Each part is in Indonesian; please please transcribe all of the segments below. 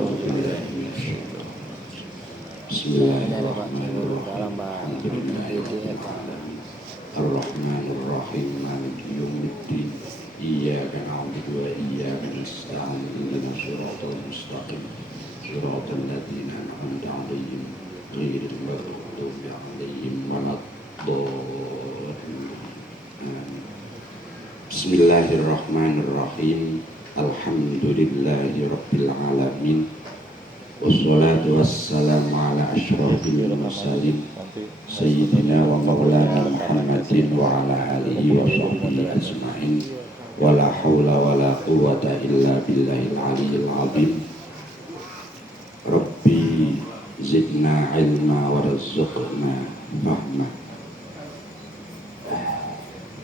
أعوذ بالله من الشيطان الرجيم بسم الله الرحمن الرحيم الحمد لله رب العالمين الرحمن الرحيم مالك يوم الدين إياك نعبد وإياك نستعين اهدنا الصراط المستقيم صراط الذين أنعمت عليهم غير المغضوب عليهم ولا الضالين آمين. بسم الله الرحمن الرحيم الحمد لله رب العالمين والصلاة والسلام على أشرف المرسلين سيدنا ومولانا محمد وعلى آله وصحبه أجمعين ولا حول ولا قوة إلا بالله العلي العظيم ربي زدنا علما ورزقنا فهما.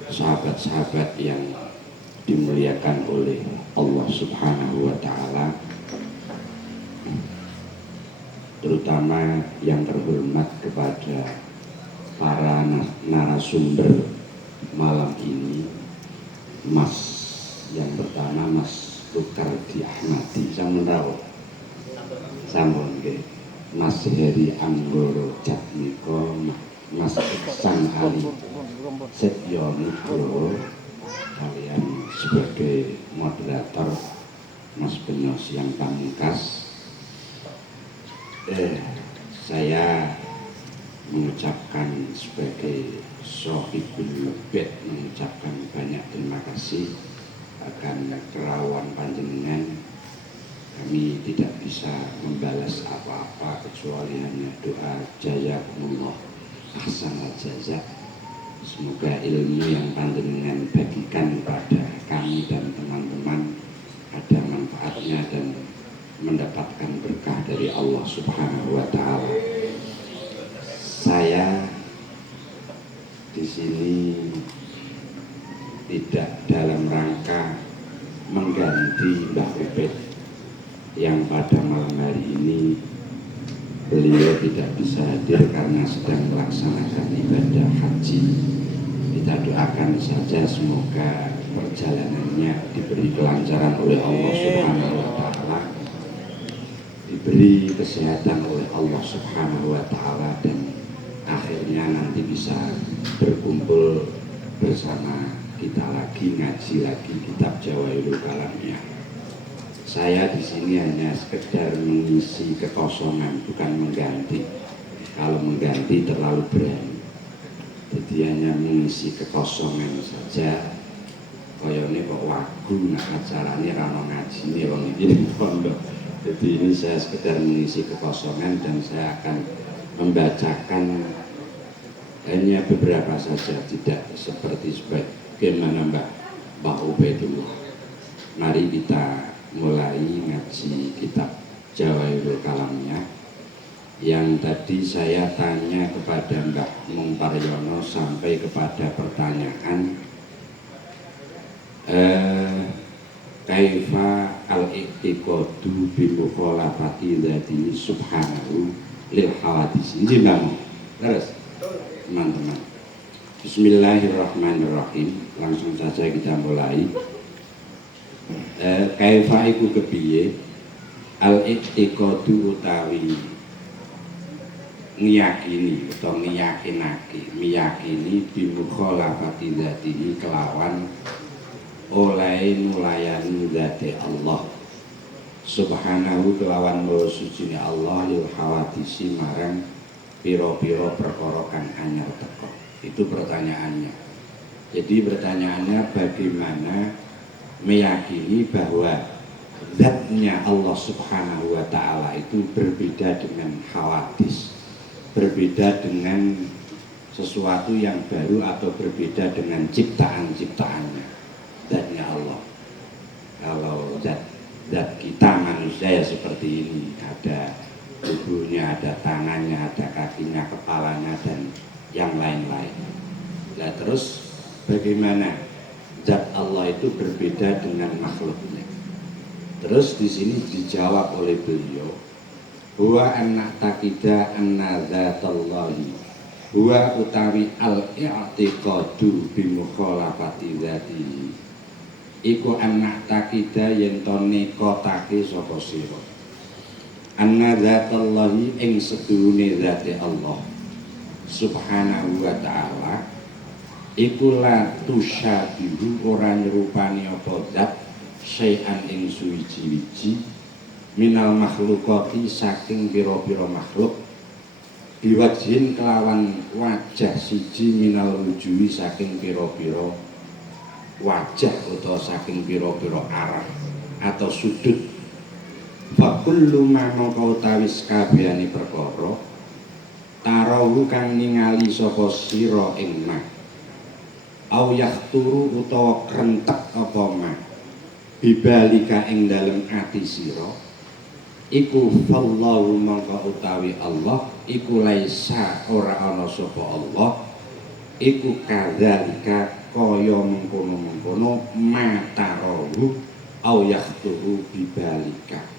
Sahabat-sahabat yang dimuliakan oleh Allah Subhanahu wa Ta'ala, terutama yang terhormat kepada para narasumber malam ini, Mas yang pertama Mas Sukardi Ahmadi, sampun rawuh sampun nggih, Mas Heri Anggoro Jatmiko, Mas Iksan Ali Setyo Nugroho, kalian sebagai moderator Mas Benyos yang pamungkas. Saya mengucapkan sebagai Sohibul Bed mengucapkan banyak terima kasih akan kerawan panjenengan. Kami tidak bisa membalas apa-apa kecuali hanya doa jazakumullah ahsanal jazak. Semoga ilmu yang panjenengan bagikan pada kami dan teman-teman ada manfaatnya dan mendapatkan berkah dari Allah Subhanahu wa Ta'ala. Saya di sini tidak dalam rangka mengganti Mbah Ubed yang pada malam hari ini beliau tidak bisa hadir karena sedang melaksanakan ibadah haji. Kita doakan saja semoga perjalanannya diberi kelancaran oleh Allah Subhanahu wa Ta'ala, diberi kesehatan oleh Allah Subhanahu wa Ta'ala, dan akhirnya nanti bisa berkumpul bersama kita lagi, ngaji lagi kitab Jawahirul Kalamiyah. Saya di sini hanya sekedar mengisi kekosongan, bukan mengganti. Kalau mengganti terlalu berani. Jadi hanya mengisi kekosongan saja. Koyone kok wagu nak acarane rano ngaji ini wong iki pondok. Jadi ini saya sekedar mengisi kekosongan dan saya akan membacakan hanya beberapa saja, tidak seperti bagaimana Mbah Ubaidullah. Mari kita mulai ngaji kitab Jawahirul Kalamiyah. Yang tadi saya tanya kepada Mbak Mung Paryono sampai kepada pertanyaan kaifa al-i'tiqadu bi mukhalafati dzati subhanahu lil hawadis. Ini Mbak Mung. Terus teman-teman, bismillahirrahmanirrahim. Langsung saja kita mulai. Kaifa iku kepiye al-i'tiqadu utawi ngiyakini atau ngiyakinake, meyakini bimukhalafati dzatihi kelawan oleh nulayani dzati Allah subhanahu kelawan maha sucine Allah lil hawadisi marang pira-pira perkara kang anyar teka. Itu pertanyaannya. Jadi pertanyaannya bagaimana meyakini bahwa zatnya Allah Subhanahu wa Ta'ala itu berbeda dengan hawadis, berbeda dengan sesuatu yang baru atau berbeda dengan ciptaan-ciptaannya. Zatnya Allah, kalau zat kita manusia ya seperti ini, ada tubuhnya, ada tangannya, ada kakinya, kepalanya, dan yang lain-lain. Nah terus bagaimana zat Allah itu berbeda dengan makhluknya? Terus di sini dijawab oleh beliau, huwa anna takida anna dzatallahi huwa utawi al-i'tiqadu bi mukhalafati dzatihi iku anna takida yen to nekotake sapa sira anna dzatallahi ing sedurunge zate Allah subhanahu wa ta'ala iku la tusyabihu ora nyerupani apa zat syai'an ing suwiji-wiji minal makhlukati saking pira-pira makhluk biwajhin kelawan wajah siji minal wujuhi saking pira-pira wajah utawa saking pira-pira arah atau sudut. Fakullu ma mongko tawis kabehane perkara tarawu kang ningali sapa sira ing ma au yahturu utawa krentek apa ma bibalika ing dalem ati sira iku fallahu mongko utawi Allah iku laisa ora ana sapa Allah iku kadzalika kaya mengkono-mengkono matarawu au yahturu bibalika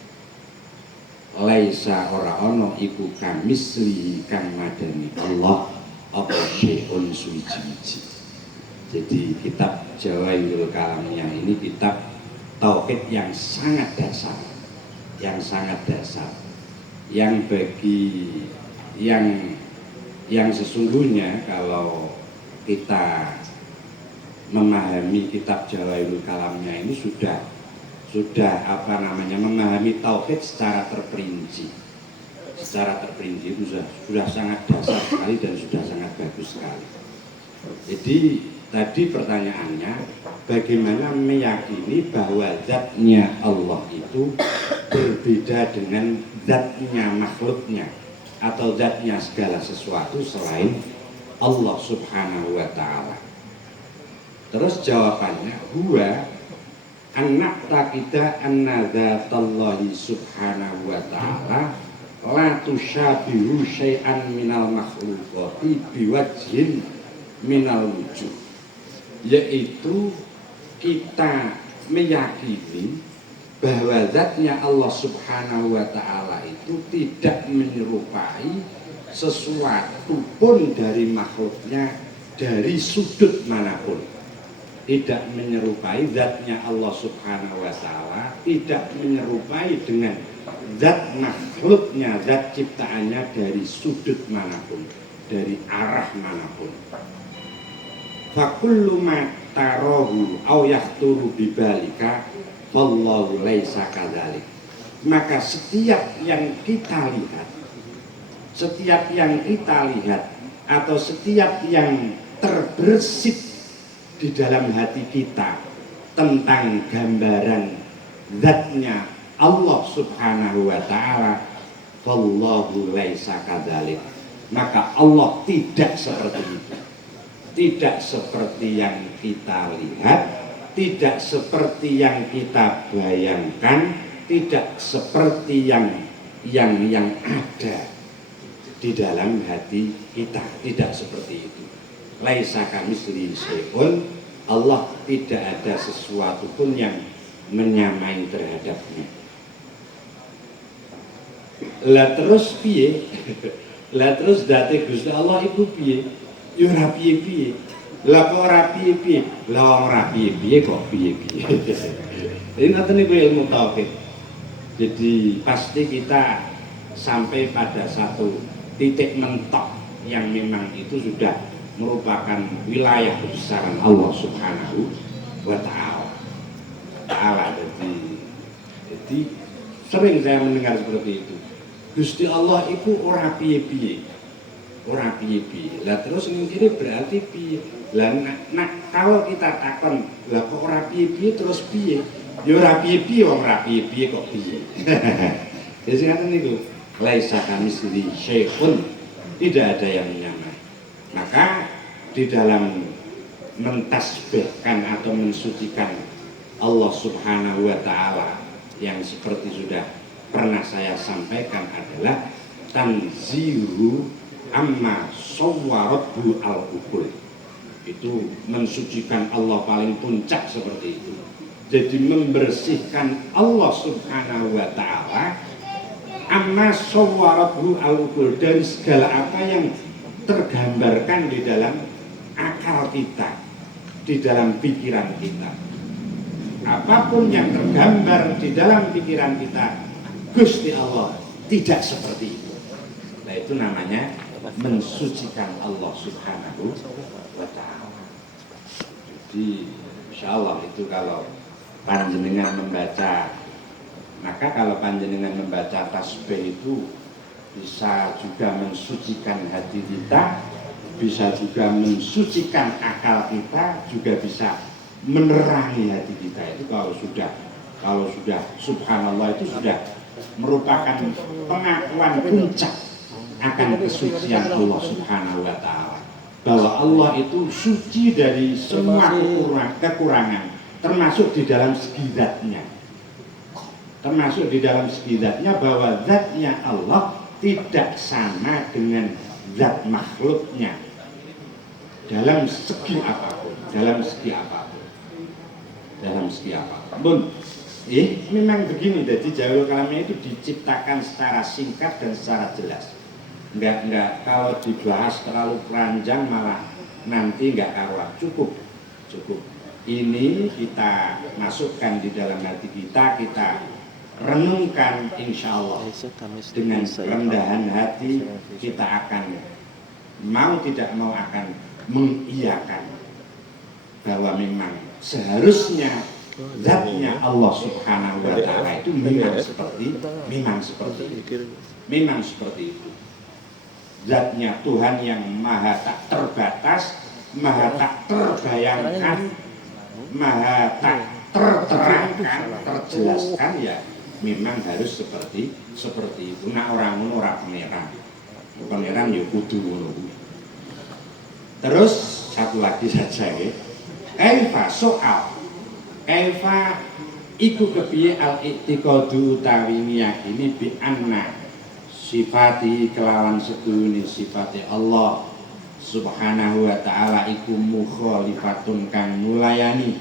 laisa ora ana iku kamisli kang madani Allah apa syai'un suwiji-wiji. Jadi kitab Jawahirul Kalamiyah ini kitab tauhid yang sangat dasar, yang bagi yang sesungguhnya kalau kita memahami kitab Jawahirul Kalamiyah ini sudah memahami tauhid secara terperinci itu sudah sangat dasar sekali dan sudah sangat bagus sekali. Jadi tadi pertanyaannya bagaimana meyakini bahwa zatnya Allah itu berbeda dengan zatnya makhluknya atau zatnya segala sesuatu selain Allah subhanahu wa ta'ala. Terus jawabannya huwa anak takida anna dzatallahi subhanahu wa ta'ala la tusyabihu syai'an minal makhlukati biwajhin minal wujud, yaitu kita meyakini bahwa zatnya Allah subhanahu wa ta'ala itu tidak menyerupai sesuatu pun dari makhluknya dari sudut manapun. Tidak menyerupai zatnya Allah subhanahu wa ta'ala, tidak menyerupai dengan zat makhluknya, zat ciptaannya dari sudut manapun, dari arah manapun. Fakullu ma tarahu au yahturu bibalika wallahu laisa kadzalik. Maka setiap yang kita lihat atau setiap yang terbersit di dalam hati kita tentang gambaran zatnya Allah subhanahu wa ta'ala wallahu laisa kadzalik, maka Allah tidak seperti itu, tidak seperti yang kita lihat, tidak seperti yang kita bayangkan, tidak seperti yang ada di dalam hati kita, tidak seperti itu. Laisa kamitslihi syai'un, Allah tidak ada sesuatu pun yang menyamai terhadapnya. Lah terus piye? Lah terus date Gusti Allah iku piye? Ya ora piye-piye. Lah kok ora piye-piye? Lah ora piye-piye kok piye-piye. Ini ngoten niku ilmu tauhid. Jadi pasti kita sampai pada satu titik mentok yang memang itu sudah merupakan wilayah kebesaran Allah subhanahu wa ta'ala. Jadi sering saya mendengar seperti itu. Gusti Allah itu ora piye-piye. Lah terus ngene berarti piye? Lah kalau kita takon, lah kok ora piye-piye terus piye? Ya ora piye-piye wong ora piye-piye kok piye. Ya sing ngaten niku, laisa kamitslihi syai'un, tidak ada yang menyamai. Maka di dalam mentasbihkan atau mensucikan Allah subhanahu wa ta'ala yang seperti sudah pernah saya sampaikan adalah tanzihu amma sawwarathu al-uqul. Itu mensucikan Allah paling puncak seperti itu. Jadi membersihkan Allah subhanahu wa ta'ala amma sawwarathu al-uqul, dari segala apa yang tergambarkan di dalam akal kita, di dalam pikiran kita. Apapun yang tergambar di dalam pikiran kita, Gusti Allah tidak seperti itu. Nah itu namanya mensucikan Allah Subhanahu wa ta'ala. Jadi insya Allah itu kalau panjenengan membaca, maka kalau panjenengan membaca tasbih itu bisa juga mensucikan hati kita, bisa juga mensucikan akal kita, juga bisa menerangi hati kita. Itu kalau sudah subhanallah itu sudah merupakan pengakuan puncak akan kesucian Allah Subhanahu wa ta'ala, bahwa Allah itu suci dari semua kekurangan, termasuk di dalam segi zatnya, bahwa zatnya Allah tidak sama dengan zat makhluknya dalam segi apapun. Memang begini, jadi Jawahirul Kalamnya itu diciptakan secara singkat dan secara jelas. Enggak kalau dibahas terlalu panjang malah nanti enggak karuan. Cukup. Ini kita masukkan di dalam hati kita renungkan, insya Allah dengan kerendahan hati kita akan mau tidak mau akan mengiyakan bahwa memang seharusnya zatnya Allah Subhanahu wa ta'ala itu memang seperti itu. Zatnya Tuhan yang maha tak terbatas, maha tak terbayangkan, maha tak terterangkan, terjelaskan, ya memang harus seperti itu. Nah orang pangeran ya kudu ngono. Terus satu lagi saja ya. Kaifa iku kepiye al-i'tiqadu utawi meyakini bi anna sifati kelawan sedune sifate Allah Subhanahu wa ta'ala iku mukhalifatun kang mulayani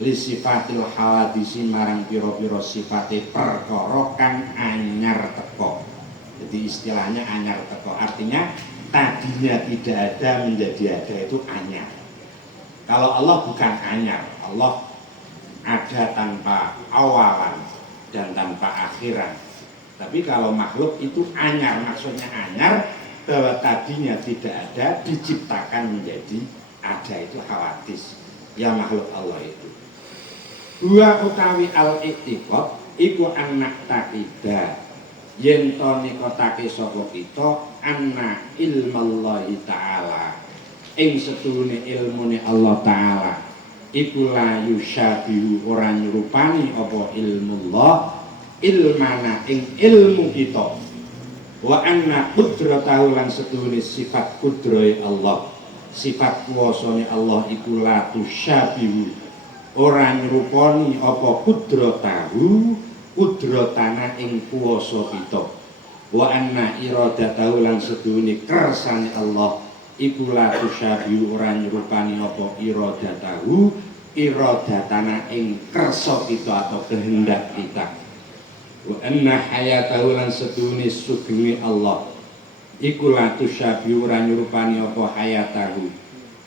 li sifatil hawadisi marang pira-pira sifate perkara kang anyar teko. Jadi istilahnya anyar teko, artinya tadinya tidak ada menjadi ada, itu anyar. Kalau Allah bukan anyar, Allah ada tanpa awalan dan tanpa akhiran. Tapi kalau makhluk itu anyar, maksudnya anyar bahwa tadinya tidak ada diciptakan menjadi ada, itu hawadis. Ya makhluk Allah itu. Dua utawi al-i'tiqad iku anak takidah yen to nikotake sapa kita anna ilmallahi ta'ala ing setune ilmune Allah ta'ala iku la yusyabihu ora nyerupani apa ilmullah ilmana ing ilmu kita, wa anna qudratahu lan setune sifat kudrohe Allah, sifat kuwasane Allah iku la tusyabihu ora nyerupani apa kudratahu kudratana ing kuwasa kita, wa anna iradatahu lan setune kersane Allah iku la tusyabihu ora nyerupani apa iradatahu iradatana ing kersa kita atau kehendak kita, wa anna hayatahu lan setune sugenge Allah iku la tusyabihu ora nyerupani apa hayatahu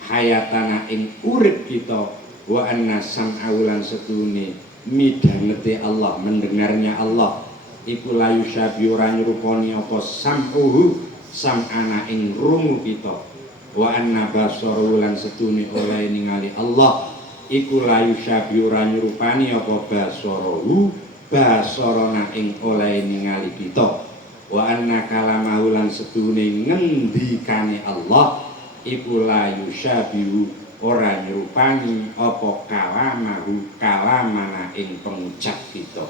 hayatana ing urip kita, wa anna sam'ahu lan setune midhangete Allah mendengarnya Allah iku la yusyabihu ora nyerupani apa sam'uhu sam'ana ing rungu kita, wa anna basaru lan setune oleh ningali Allah iku la yusyabihu ora nyerupani apa basaruhu basarana ing oleh ningali kita, wa anna kalamahu lan setune ngendikane Allah iku la yusyabihu ora nyerupani apa kalamahu kalamana ing pengucap kita,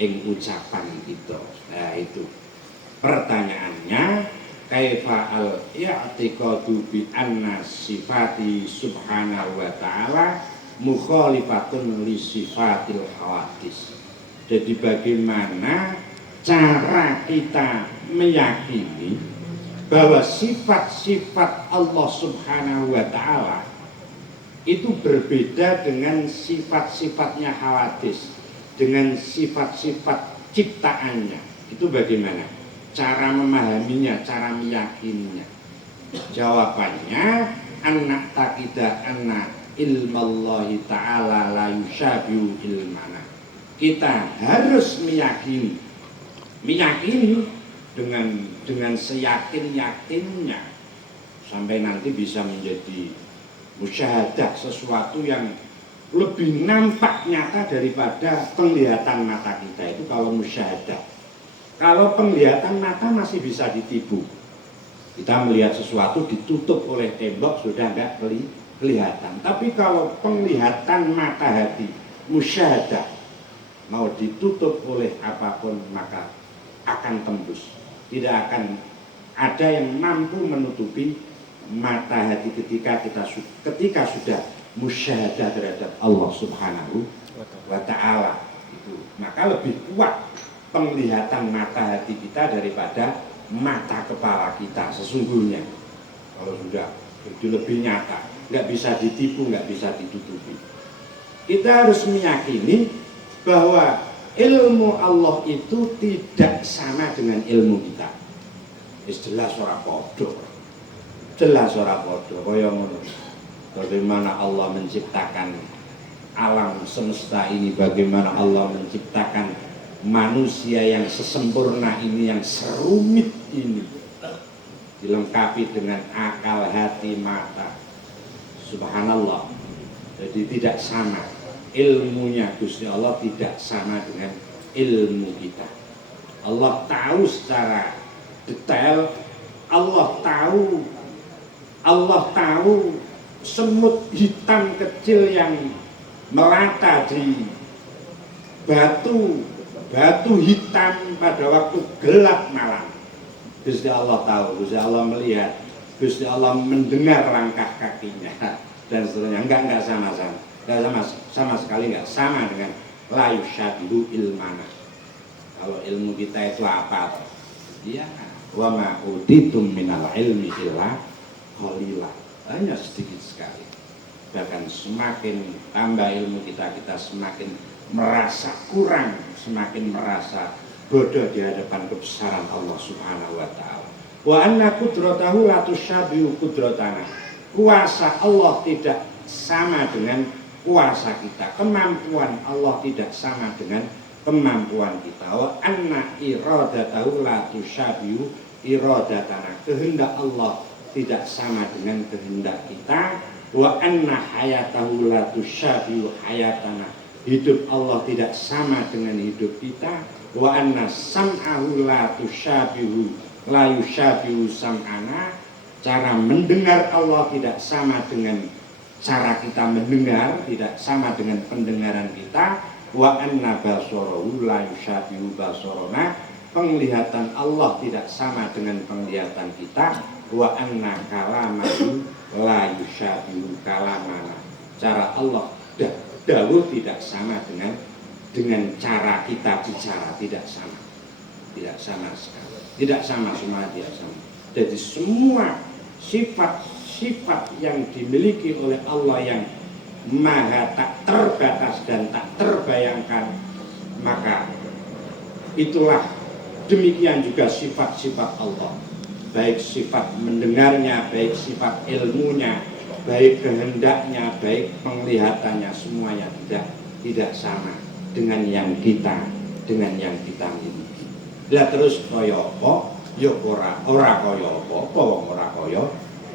ing ucapan kita. Nah itu pertanyaannya, kaifa al-i'tiqadu bi anna sifati subhanahu wa ta'ala mukhalifatun li sifatil hawadis. Jadi bagaimana cara kita meyakini bahwa sifat-sifat Allah Subhanahu wa ta'ala itu berbeda dengan sifat-sifatnya hawadis, dengan sifat-sifat ciptaannya. Itu bagaimana cara memahaminya, cara meyakininya? Jawabannya, anak takidah anna ilmallahi ta'ala la yusyabihu ilmana. Kita harus meyakini dengan seyakin-yakinnya sampai nanti bisa menjadi musyahadah, sesuatu yang lebih nampak nyata daripada penglihatan mata kita. Itu kalau musyahadah. Kalau penglihatan mata masih bisa ditipu. Kita melihat sesuatu ditutup oleh tembok sudah enggak kelihatan. Tapi kalau penglihatan mata hati, musyahadah, mau ditutup oleh apapun maka akan tembus. Tidak akan ada yang mampu menutupi mata hati ketika sudah musyahadah terhadap Allah Subhanahu wa Ta'ala. Itu maka lebih kuat penglihatan mata hati kita daripada mata kepala kita sesungguhnya. Kalau sudah itu lebih nyata, nggak bisa ditipu, nggak bisa ditutupi. Kita harus meyakini bahwa ilmu Allah itu tidak sama dengan ilmu kita. Jelas ora padha. Jelas ora padha kaya ngono. Bagaimana Allah menciptakan alam semesta ini, bagaimana Allah menciptakan manusia yang sesempurna ini, yang serumit ini, dilengkapi dengan akal, hati, mata. Subhanallah. Jadi tidak sama ilmunya Gusti Allah, tidak sama dengan ilmu kita. Allah tahu secara detail, Allah tahu semut hitam kecil yang melata di batu hitam pada waktu gelap malam. Gusti Allah tahu, Gusti Allah melihat, Gusti Allah mendengar langkah kakinya dan seterusnya. Enggak sama sekali enggak sama dengan la yusyabbihu ilmana. Kalau ilmu kita itu apa? Ya, wa ma utitum minal ilmi illa qalila. Hanya sedikit sekali. Bahkan semakin tambah ilmu kita semakin merasa kurang, semakin merasa bodoh di hadapan kebesaran Allah Subhanahu wa Ta'ala. Wa anna qudratahu la tusyabbihu qudratana. Kuasa Allah tidak sama dengan kuasa kita. Kemampuan Allah tidak sama dengan kemampuan kita. Wa anna iradatahu la tusyabbihu iradatana. Kehendak Allah tidak sama dengan kehendak kita. Wa anna hayatahu la tusyabbihu hayatana. Hidup Allah tidak sama dengan hidup kita. Wa anna sam'ahu la tusyabbihu la yusyabbihu sam'ana. Cara mendengar Allah tidak sama dengan cara kita mendengar, tidak sama dengan pendengaran kita. Wa anna basarahu la yusyabbihu basarana. Penglihatan Allah tidak sama dengan penglihatan kita. Wa anna kalamahu la yusyabbihu kalamana. Cara Allah dawuh tidak sama dengan cara kita bicara, tidak sama sekali, tidak sama, semua tidak sama. Jadi semua sifat-sifat yang dimiliki oleh Allah yang maha tak terbatas dan tak terbayangkan, maka itulah demikian juga sifat-sifat Allah, baik sifat mendengarnya, baik sifat ilmunya, baik kehendaknya, baik penglihatannya, semuanya tidak sama dengan yang kita miliki. Lah terus kaya apa? Ya ora kaya apa-apa, wong ora kaya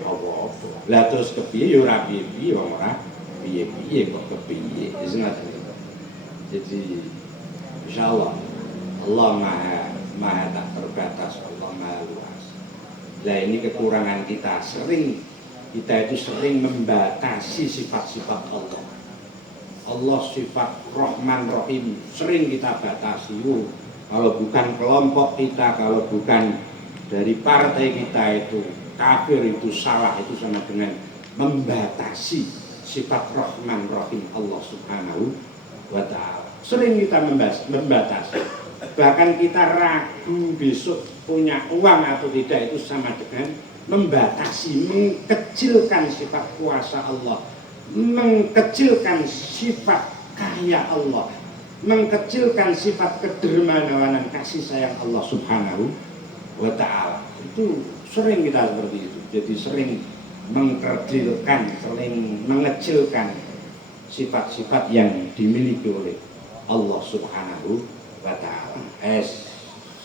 apa-apa. Lah terus kepiye ya ora piye-piye, wong ora piye-piye kok kepiye. Jadi insyaallah Allah maha tak terbatas, Allah maha luas. Lah ini kekurangan kita, kita itu sering membatasi sifat-sifat Allah. Allah sifat Rahman Rahim sering kita batasi. Kalau bukan kelompok kita, kalau bukan dari partai kita itu kafir, itu salah, itu sama dengan membatasi sifat Rahman Rahim Allah Subhanahu wa Ta'ala. Sering kita membatasi. Bahkan kita ragu besok punya uang atau tidak, itu sama dengan membatasi, mengkecilkan sifat kuasa Allah, mengkecilkan sifat kaya Allah, mengkecilkan sifat kedermawanan kasih sayang Allah Subhanahu wa Ta'ala. Itu sering kita seperti itu. Jadi sering mengkerdilkan, sering mengecilkan sifat-sifat yang dimiliki oleh Allah Subhanahu wa Ta'ala.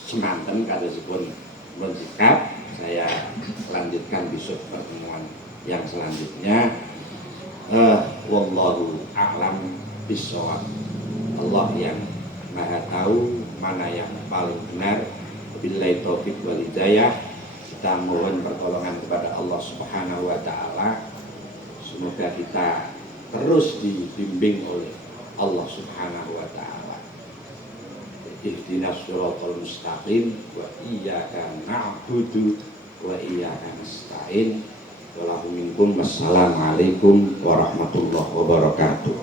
Semanten kados pun bersikap. Saya lanjutkan besok pertemuan yang selanjutnya. Wallahu a'lam bishawab. Allah yang maha tahu mana yang paling benar. Billahi taufiq wal hidayah. Kita mohon pertolongan kepada Allah Subhanahu wa taala. Semoga kita terus dibimbing oleh Allah Subhanahu wa taala. Ihdinas shiratal mustaqim wa iyyaka na'budu wa iyyaka nasta'in. Wassalamualaikum warahmatullahi wabarakatuh.